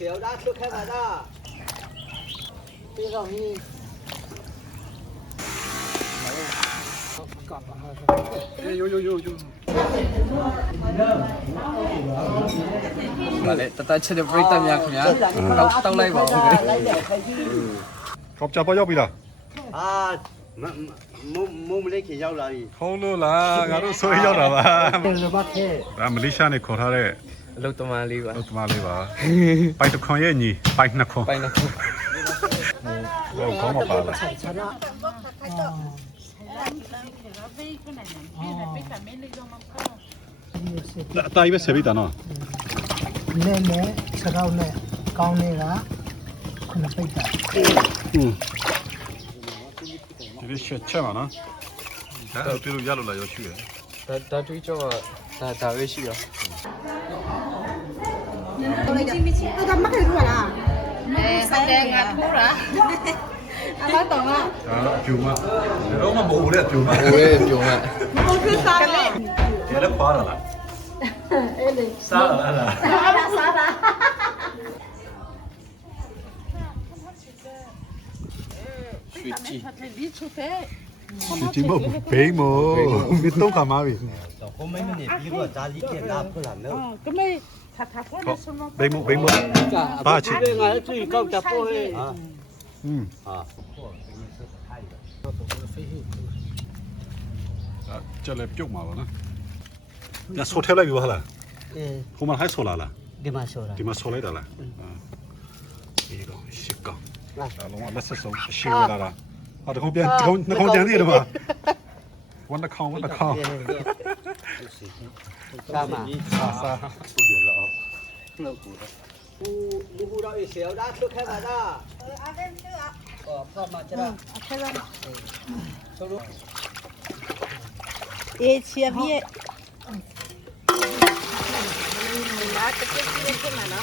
小的出开吧的，别让你。有。มาเลยแต่เฉลี่ยบริตามยาขยะต้องไล่บอกเลยขอบใจพ่อยกไปละ啊，没来去要了。 ခေါင်းလို့လားငါတို့ဆိုရောက်တာပါ 是吧？开。ဒါမလေးရှားနေခေါ်ထားတဲ့ ลูกตัวมาลีว่ะ ဥတမလေးပါပိုက်တစ်ခွန်ရဲ့ညီပိုက်နှစ်ခွန် ไปนะ ဟိုခေါင်းမပါလားအတားကြီးပဲဆက်ပြီးတာနော် နဲ့စကောက်နဲ့ကောင်းနေတာခုနပိတ်တာ ဒီချက်ပါနော်ဒါပြေလို့ရလို့လာရောရှိရ ဒါတွေးကြောဒါပဲရှိရော tôi cầm mắt này luôn à? Sao đây ngạt thú ra? Anh nói tổng à? ဒါအကျူမတော့မမိုးလေအကျူမ โอ้ยจงอ่ะ Ôi cứ sao đấy? ဒီလည်းခွာလာလားစားလာလား Sao ra? ชีวิตจี ဒီမဘေးမို့မတော့ခါမှာပြီ 我们那边个家里给拿破烂了。 Cái mày thật thật quá nó xong nó ဘေးမို့ပါချီ 我最高的不会啊。 ဒါကြက်လည်းပြုတ်မှာပါနော်ညဆော်ထဲလိုက်ပြီပါလား ဟိုမှာဟိုက်ဆော်လာလား ဒီမှာဆိုလား ဒီမှာဆော်လိုက်တာလားဒီကောင်ရှစ်ကောင်ဒါလုံးဝလက်ဆက်ဆုံးရှင်းလာတာဟာတကောင်ပြန်တကောင်နှစ်ကောင်ကြံသေးတယ်မှာဝန်တစ်ကောင် 干嘛？စား 不到一小的出开吧的。哦，泡嘛这了。Ê chia bia Đã cái bia cái mà nó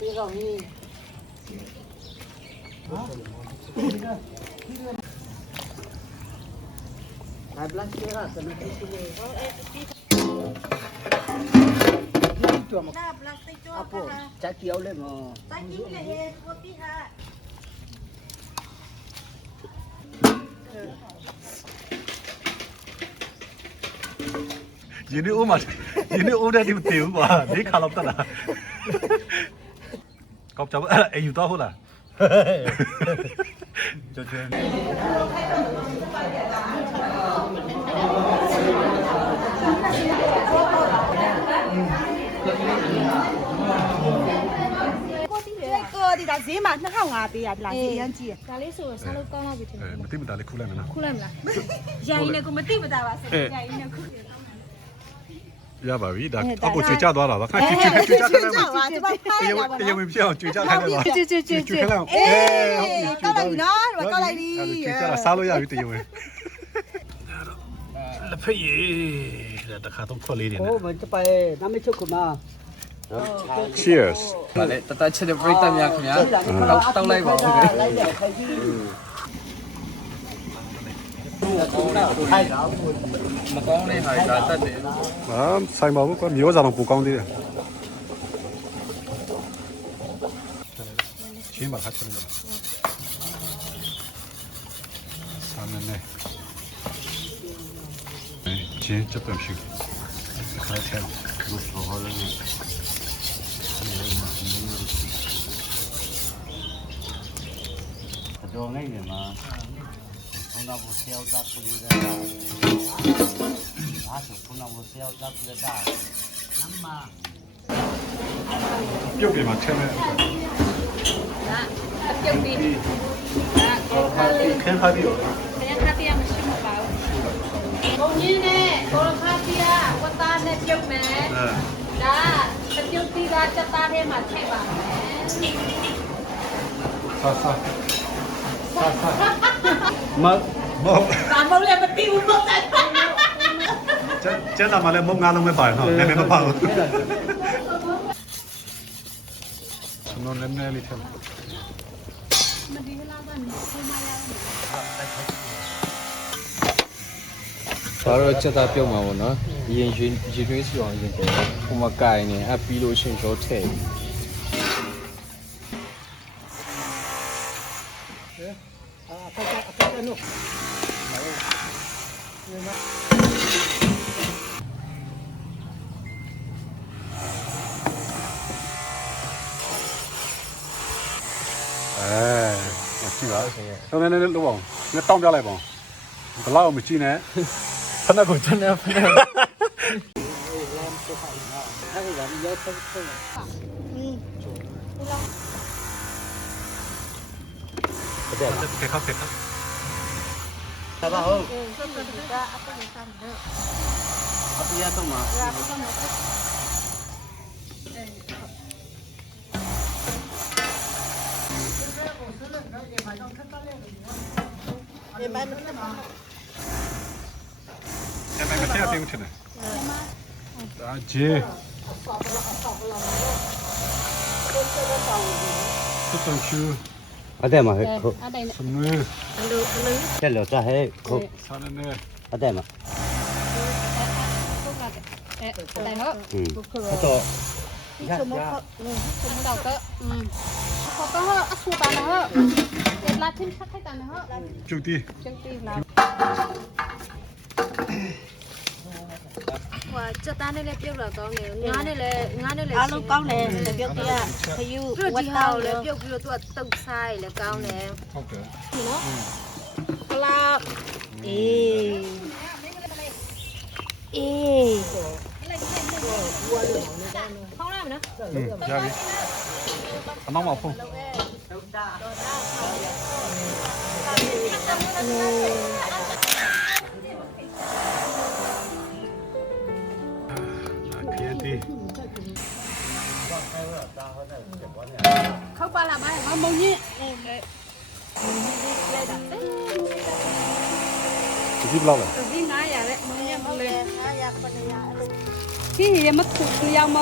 Biết rồi đi. Hai belas kira sebentar sini. Đã plastic cho Apa? Cak kiau le mo. Ta kim le he ko pi ha ရင်းနေဦးမှာရင်းနေဦးတဲ့ဒီမတည်ဘူးကွာ၄ခါလောက်တက်လာကောက်ကြအဲ့အိမ်ယူတော့ဟုတ်လားကျွတ်ကျွတ် Cơ thì đã dễ mà nó hỏng à bây giờ là gì anh chịဒါလေးဆိုတော့စားလို့ကောင်းတော့ပြီထင်တယ် မတိမတာလေးခူးလိုက်မလား ခုလိုက်မလားယာယီနဲ့ကိုမတိမတာပါစေယာယီနဲ့ခု ရပါပြီဒါအကိုကြွေကြသွားတာပါခါကြွေကြလိုက်ပါ 这把拍 တရား 了 တရားဝင်ပြောင်းကြွေကြလိုက်ပါ 这ကြွေလိုက် 哎高来你呢是吧高来你 ကြွေကြလာစားလို့ရပြီတရားဝင်လက်ဖက်ရည်တခါတော့ခွက်လေးနေ 我们这边那没出去嘛。 Cheers มาเลยแต่เฉลี่ยบริตามยาขยะต้องไล่บอกเลย 来点开心。太难了。 มะกองนี่หายตาเด็ด ဟာဆိုင်ပါဘူးကွာမျိုးစားတော့ပူကောင်းသေးတယ်ချင်းပါခါချင်တယ်ဆာမနေချင်းချက်ပမရှိခါချင်လို့ဆိုဟောလည်း 做那个嘛，碰到不小的不离的大，哪是碰到不小的不离的大，那么。 ပြုတ်ပြီမှာထဲမဲ့ ပြုတ်ပြီး ခင်းခါပြီးတော့ ခရခါတရားမရှိမပါဘူးဘုံကြီးနဲ့ကိုရခါတရားဝတ်သားနဲ့ပြုတ်မယ်ဒါပြုတ်ပြီးသားချက်သားထဲမှာထည့်ပါမယ် မမော Làm mông lên mà tiêu mông này ကျန်တာမှလည်းမုံငါးလုံးပဲပါတယ်နော်နည်းနည်းမပါဘူးစနုံးနည်းနည်းလေးထည့် မဒီလာကနေကိုမလာ ဟ တော့ချက်သားပြုတ်မှာပေါ့နော်ရင်ရွှေတွင်းစီအောင်ရင်တယ်ဟိုမှာကိုင်နေအပ်ပြီးလို့ရှင်ရောထည့် ကြည့်ပါတော့နည်းနည်းလို့ပေါ့ငါတောင်းပြလိုက်ပါဘလောက်မကြည့်နဲ့ဖနက်ကိုကျွန်တော်ဖနက်ကဲခါကဲခါ ဒါပါဟုတ်အပြရတော့မှာ အဲ့မထည့်ပေးဦးထင်တယ်ဒါဂျေတူတူချူ အဲ့ဒါမှာဟုတ် အဲ့ဒါနဲ့ စနွေး တက်လို့စားဟဲ့ဟုတ် ဆာနနေ အဲ့ဒါမှာ ဟုတ်ကဲ့အဲ့ဒါဟုတ် တော့ ဒီစမခစမတော့တော့ခေါ်တော့အဆူတာနော်အဲ့လာချင်းဆက်ခိုက်တာနော် ကျုပ်တီ ကျုပ်တီလာ ဟိုစက်သားနဲ့လည်းပြုတ်တော့ကောင်းတယ်ငါးနဲ့လည်း အားလုံးကောင်းတယ်ပြုတ်ပြခယူ ပြီး ဝ တော့ တ် ဒီ တော ဟာ င်း ကို လေ လည်းပြုတ်ပြီးတော့သူကတုတ်ဆိုင်လည်းကောင်းတယ် ဟုတ်ကဲ့ ကလာအေးအေး ခေါင်းလိုက်မနော် ရပြီအနောက်မှာဖုန်းခရီးတီ ခေါက်ပါလာပါငါမုံကြီး ဒီဘလောက်လဲ ဒီ900တဲ့မုံကြီးမလေး ငါရပါနေရအဲ့လို ဒီရမခုလျောင်းမ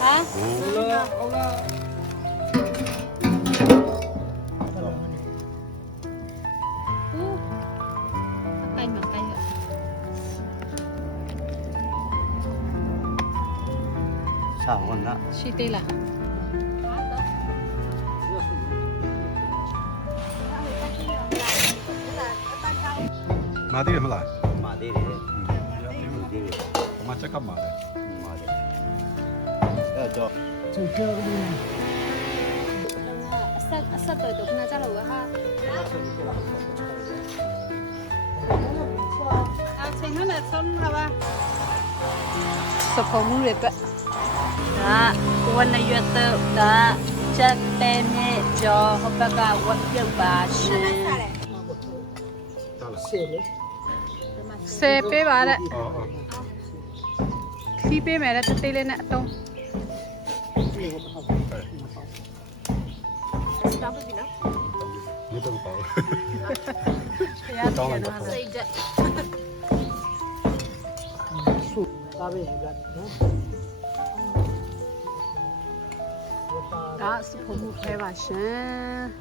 ဟာ cái mà cái sao ngon đó chi tê là မာသေးတယ်မလား mà đi đi ဒီမှာချက်ကပ်မှာလေ mà đi cho sắp tới được na cho rồi ha à xin nó là xong rồi ba sập phòng muốn đẹp ạ ဒါဝနရွတ်တော့ဒါချက်တဲနဲ့ကြောဟဘကဝတ်ပြုတ်ပါရှင် xe bê bà đấy အော်အော် khi bê mẹ đã tê lên nè tông မတော်ပါ ya Tao tiền làm nó thật. စိတ်ဓာတ် đó sập phòng muốn thay bàရှင်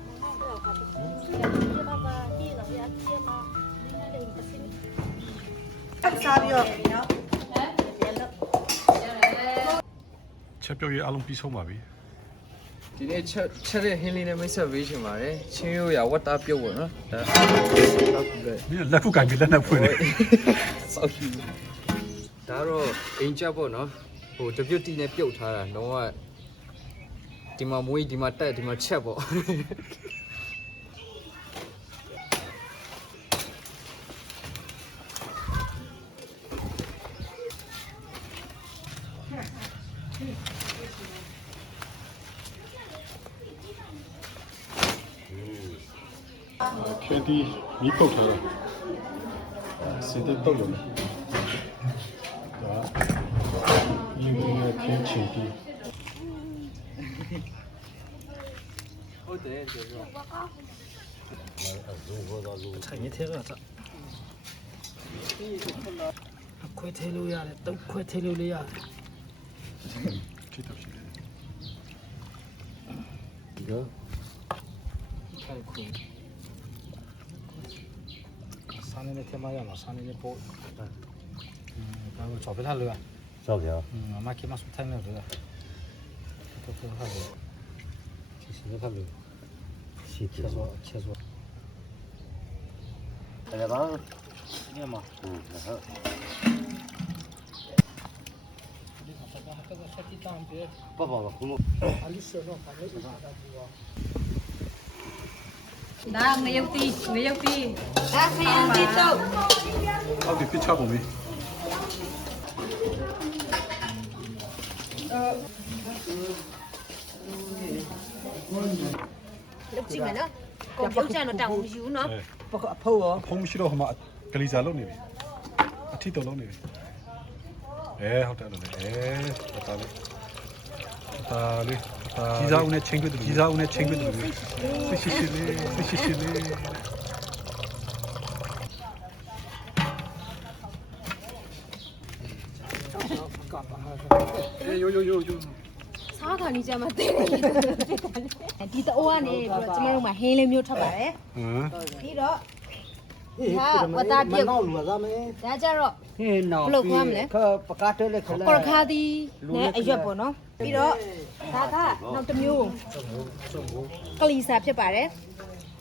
စားပြီးတော့ ချက်ပြုတ်ရေးအလုံးပြီးဆုံးပါပြီ ဒီနေ့ချက်တဲ့ဟင်းလေးနဲ့မိတ်ဆက်ပေးချင်ပါတယ်ချင်းရိုးရဝတ်သားပြုတ်ပေါ့နော်ဒါဟုတ်ကဲ့ မင်းလက်ဖုတ်ကင်ပြီးလက်နဲ့ဖွင့်နေ စောက်ယူဒါတော့အိမ်ချက်ပေါ့နော်ဟိုတပြုတ်တီနဲ့ပြုတ်ထားတာတော့ကဒီမှာမွေးဒီမှာတက်ဒီမှာချက်ပေါ့ ခဲတီမီးပုတ်ထားတာစင်တဲ့ပုတ်လို့ဒါယူရခဲချင်တီ ဟုတ်တယ်ဆိုတော့ ထိုင်နေသေးတာခွဲသေးလို့ရတယ်တုတ်ခွဲသေးလို့လည်းရတယ် ချစ်တော့ရှိတယ် ဒီတော့ထိုင်ခွေ အစာ စားနေနဲ့ထဲမှာရမှာစားနေနဲ့ပို့ဒါကိုချော်ပြထားလို့ ဆောက်ပြော မမကမဆုထိုင်နေတယ်တော့တော့ဟာလို့စီနေထားလို့ ရှိတယ် ချက်စော တယ်ဘာညမဟုတ် 爸爸，我们 ဒါငရုတ်တီးငရုတ်တီးဒါခရမ်းတီးတော့ 好的，别吃过没？ လုပ်ကြည့်မယ်နော်ကိုပြုတ်ကြတော့တောင်းမယူနော် ပကဖိုးရော ဖုံးမရှိတော့ဟိုမှာဂလီဇာလုံးနေပြီအထီတော့လုံးနေပြီဟုတ်တယ်လို့လေတာလေးကြီးစားဦးနဲ့ချင်းပြတယ်ကြီးစားဦးနဲ့ချင်းပြတယ်ရှိလေးယို စားခါနေကြမှာတင်းနေဒီတအိုးကနေပြီးတော့ကျမတို့မှာဟင်းလေးမျိုးထွက်ပါတယ် ဟမ် ပြီးတော့ဒါဝတာပြုတ်ဒါကြတော့ 嘿，那 ဘယ်လိုခေါ်မလဲ 不干这嘞，可 ကော်ခါသီးနဲ့အရွက်ပေါ့နော်ပြီးတော့ဒါကနောက်တစ်မျိုးကလီစာဖြစ်ပါတယ်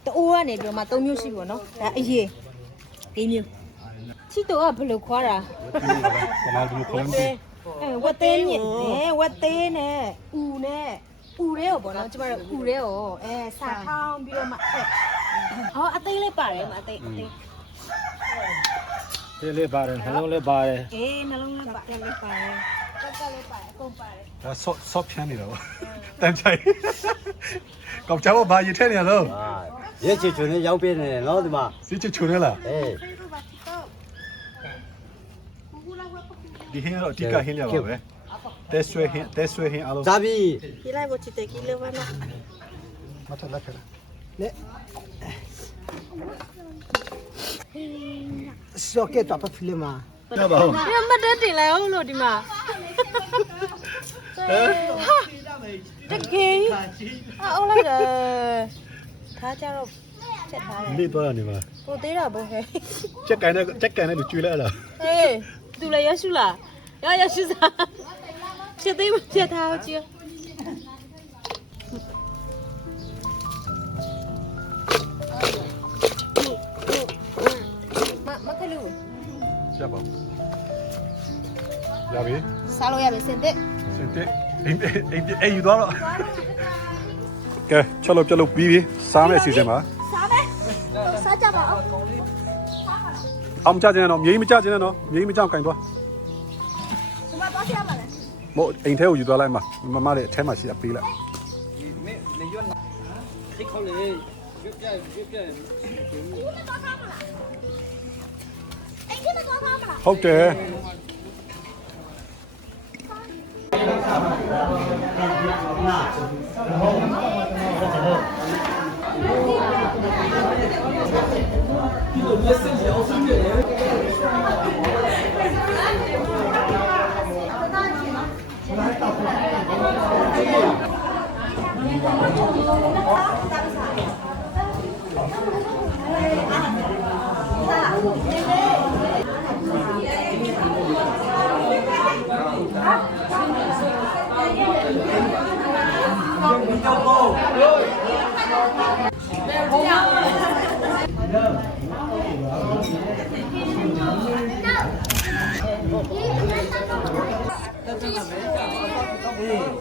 တအိုးကနေပြီးတော့မှ၃မျိုးရှိပေါ့နော်ဒါအရေး၄မျိုးချီတော့ကဘယ်လိုခေါ်တာ ကနာလူခေါ်နေ ဝတ်သေးညင်ဝတ်သေးနဲ့ဥနဲ့ဥရဲရောပေါ့နော်ကျမတို့ဥရဲရောစာထောင်းပြီးတော့မှဟောအသေးလေးပါတယ်မအသေး ဒီလေးပါတယ်နှလုံးလေးပါတယ် အေးနှလုံးလေးပါတယ်လေးပါတယ်ကက်ကလေးပါတယ်အကုန်ပါတယ် ဒါဆော့ဖြန်းနေတာပေါ့တန်ချိုင်ကောက်ချောဘာရထဲနေရတော့ 啊，也去村里要别人老的嘛， စီချချုံနေလား 哎， ဒီဟင်းကတော့အဓိကဟင်းရပါပဲတဲဆွဲဟင်းအားလုံး 咋比？ ဒီလိုက်ဖို့ချစ်တယ်ကီလိုပါနော် မထလက်ခလား စော့ကက်တော့ဖီလမာ ရပါဦး ဒီမတက်တင်လိုက်အောင်လို့ဒီမှာတကယ်အော်လိုက်တယ်ဒါကြတော့ချက်ထားတယ် နေတော့ရနေမှာ ကိုသေးတာဘယ်ဟဲ့ ချက်ကန်နဲ့လူကျွေးလိုက်လား အေးသူလည်းရရှိလားရရှိစားချက်သေးမချက်ထားအောင်ကြည့်မကလူ ရပါရပြီ စားလို့ရပြီစင်တက် စင်တဲ့အိမ်ယူတော့ကဲချက်လို့ပြီးပြီစားမယ်အစီအစဉ်ပါ စားမယ်စားကြပါအောင် အောင်မကြခြင်းနဲ့တော့မြေကြီးမကြခြင်းနဲ့တော့မြေကြီးမကြောက်ကင်သွား ဒီမှာတော့ရမှာလဲ မို့အိမ်ထဲကိုယူသွားလိုက်မှာမမလေးအထဲမှာရှိတာပေးလိုက် ဒီခေါလေရွပြ အိမ်ထဲမှာသွားထားမလား ဟုတ်တယ်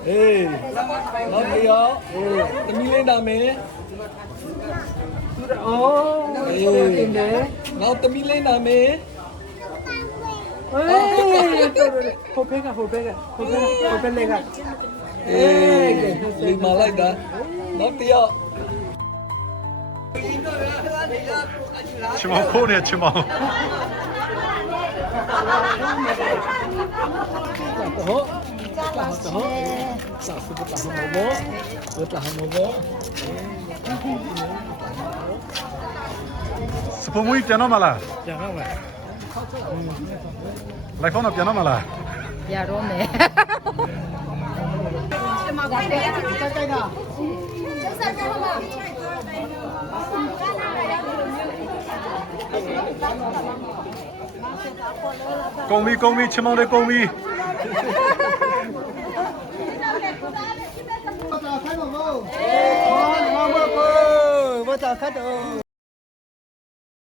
အေးနောက်တစ်ယောက်တမီးလေးနာမည်အော်အေးနောက်တမီးလေးနာမည်အေးဟိုဖေးလေးကအေးဒီမလိုက်တာနောက်တစ်ယောက် ချမောခိုးနေချမော ဟုတ်စာဖတ်တာမဘောဝတ်တာမဘော စပမွေးပြန်တော့မလား ပြန်တော့မယ် လိုက်ဖုန်းတော့ပြန်တော့မလား ရတော့မယ်ဒီမှာကြိုက်တယ်ကြိုက်တာကျုပ်စားကြပါ公米，吃毛的公米。我找看到。